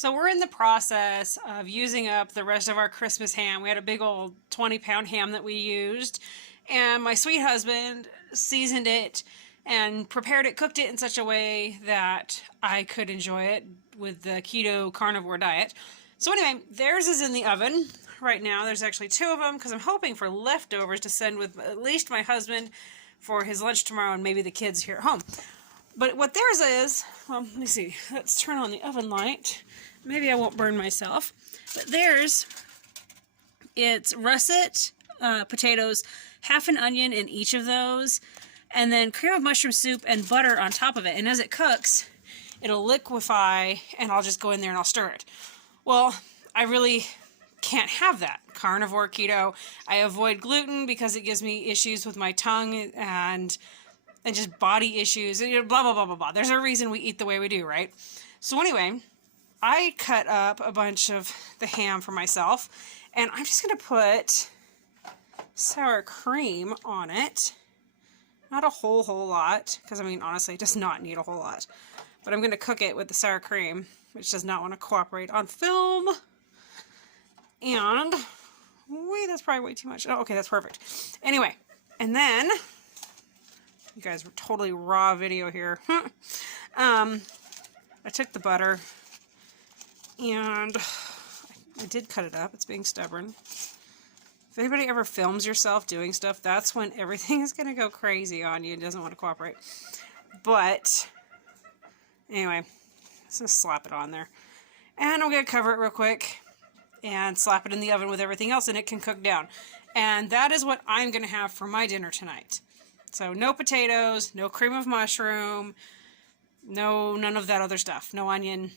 So we're in the process of using up the rest of our Christmas ham. We had a big old 20-pound ham that we used, and my sweet husband seasoned it and prepared it, cooked it in such a way that I could enjoy it with the Keto-Carnivore diet. So anyway, theirs is in the oven right now. There's actually two of them because I'm hoping for leftovers to send with at least my husband for his lunch tomorrow and maybe the kids here at home. But what theirs is, well, let me see. Let's turn on the oven light. Maybe I won't burn myself. But theirs, it's russet potatoes, half an onion in each of those, and then cream of mushroom soup and butter on top of it. And as it cooks, it'll liquefy, and I'll just go in there and I'll stir it. Well, I really can't have that. Carnivore, keto. I avoid gluten because it gives me issues with my tongue and just body issues, blah, blah, blah, blah, blah. There's a reason we eat the way we do, right? So anyway, I cut up a bunch of the ham for myself, and I'm just going to put sour cream on it. Not a whole lot, because, I mean, honestly, it does not need a whole lot. But I'm going to cook it with the sour cream, which does not want to cooperate on film. And, wait, that's probably way too much. Oh, okay, that's perfect. Anyway, and then, you guys were totally raw video here. I took the butter, and I did cut it up. It's being stubborn. If anybody ever films yourself doing stuff, that's when everything is going to go crazy on you and doesn't want to cooperate. But, anyway, let's just slap it on there. And I'm going to cover it real quick and slap it in the oven with everything else, and it can cook down. And that is what I'm going to have for my dinner tonight. So no potatoes, no cream of mushroom, none of that other stuff. No onion.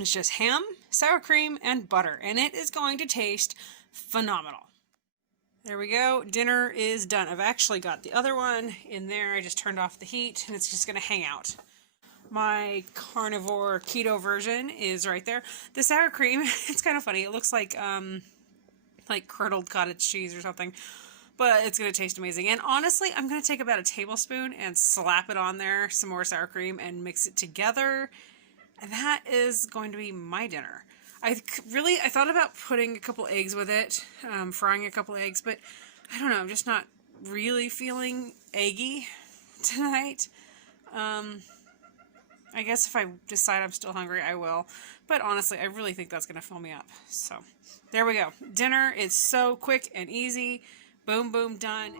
It's just ham, sour cream, and butter. And it is going to taste phenomenal. There we go. Dinner is done. I've actually got the other one in there. I just turned off the heat, and it's just going to hang out. My carnivore keto version is right there. The sour cream, it's kind of funny. It looks like curdled cottage cheese or something. But it's going to taste amazing. And honestly, I'm going to take about a tablespoon and slap it on there, some more sour cream, and mix it together. And that is going to be my dinner. I thought about putting a couple eggs with it, frying a couple eggs, but I don't know, I'm just not really feeling eggy tonight. I guess if I decide I'm still hungry, I will. But honestly, I really think that's going to fill me up. So, there we go. Dinner is so quick and easy. Boom, boom, done.